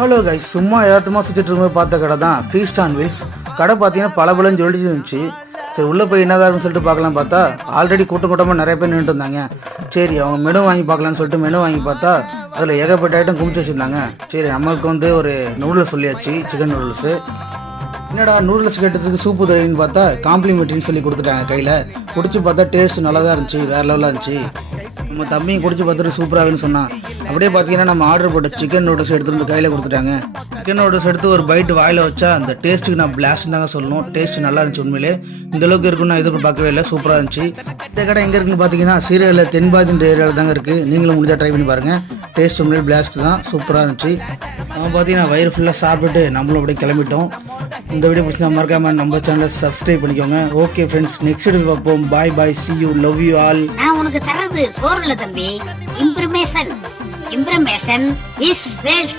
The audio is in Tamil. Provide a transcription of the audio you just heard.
ஹலோ கைஸ், சும்மா யதார்த்தமாக சுற்றிட்டு இருக்கும்போது பார்த்த கடை தான் ஃபீஸ்ட் ஆன் வீல்ஸ். கடை பார்த்தீங்கன்னா பலபலன்னு சொல்லிட்டு இருந்துச்சு. சரி உள்ளே போய் என்னதான் சொல்லிட்டு பார்க்கலாம் பார்த்தா ஆல்ரெடி கூட்டமாக நிறைய பேர் நின்றுட்டு இருந்தாங்க. சரி அவங்க மெனு வாங்கி பார்க்கலான்னு சொல்லிட்டு மெனு வாங்கி பார்த்தா அதில் ஏகப்பட்ட ஐட்டம் குமிச்சு வச்சுருந்தாங்க. சரி நம்மளுக்கு ஒரு நூடுல்ஸ் சொல்லியாச்சு, சிக்கன் நூடுல்ஸு. என்னடா நூடுல்ஸ் கேட்டதுக்கு சூப்பு தருவின்னு பார்த்தா காம்ப்ளிமெண்ட்ரின்னு சொல்லி கொடுத்துட்டாங்க. கையில் குடிச்சு பார்த்தா டேஸ்ட் நல்லா தான் இருந்துச்சு, வேறு லெவலாக இருந்துச்சு. நம்ம தம்பியும் குடிச்சு பார்த்துட்டு சூப்பராகுன்னு சொன்னான். அப்படியே பார்த்தீங்கன்னா நம்ம ஆர்டர் போட்ட சிக்கன் நூடுல்ஸ் எடுத்துகிட்டு வந்து கையில் கொடுத்துட்டாங்க. சிக்கன் நூடுல்ஸ் எடுத்து ஒரு பைட்டு வாயில் வச்சா அந்த டேஸ்ட்டுக்கு நான் பிளாஸ்ட் தாங்க சொல்லணும். டேஸ்ட் நல்லா இருந்துச்சு. உண்மையிலே இந்த அளவுக்கு இருக்குன்னு நான் எதுவும் பார்க்கவே இல்லை, சூப்பராக இருந்துச்சு. இந்த கடை எங்கே இருக்குன்னு பார்த்தீங்கன்னா சீரியலில் தென்பாதின்ற ஏரியாவில் தாங்க இருக்குது. நீங்களும் முடிஞ்சால் ட்ரை பண்ணி பாருங்கள். டேஸ்ட் உண்மையிலே பிளாஸ்ட் தான், சூப்பராக இருந்துச்சு. நம்ம பார்த்தீங்கன்னா வயிறு ஃபுல்லாக சாப்பிட்டுட்டு நம்மளும் அப்படியே கிளம்பிட்டோம். இந்த வீடியோ பிடிச்சா மறக்காம நம்ம சேனலை சப்ஸ்கிரைப் பண்ணிக்கோங்க. ஓகே ஃப்ரெண்ட்ஸ், நெக்ஸ்ட் வீடியோ பார்ப்போம். பாய் பாய், see you, love you all. நான் உனக்கு தரது சோறு இல்ல தம்பி, இம்ப்ரமேஷன். இம்ப்ரமேஷன் இஸ் வெல்த்.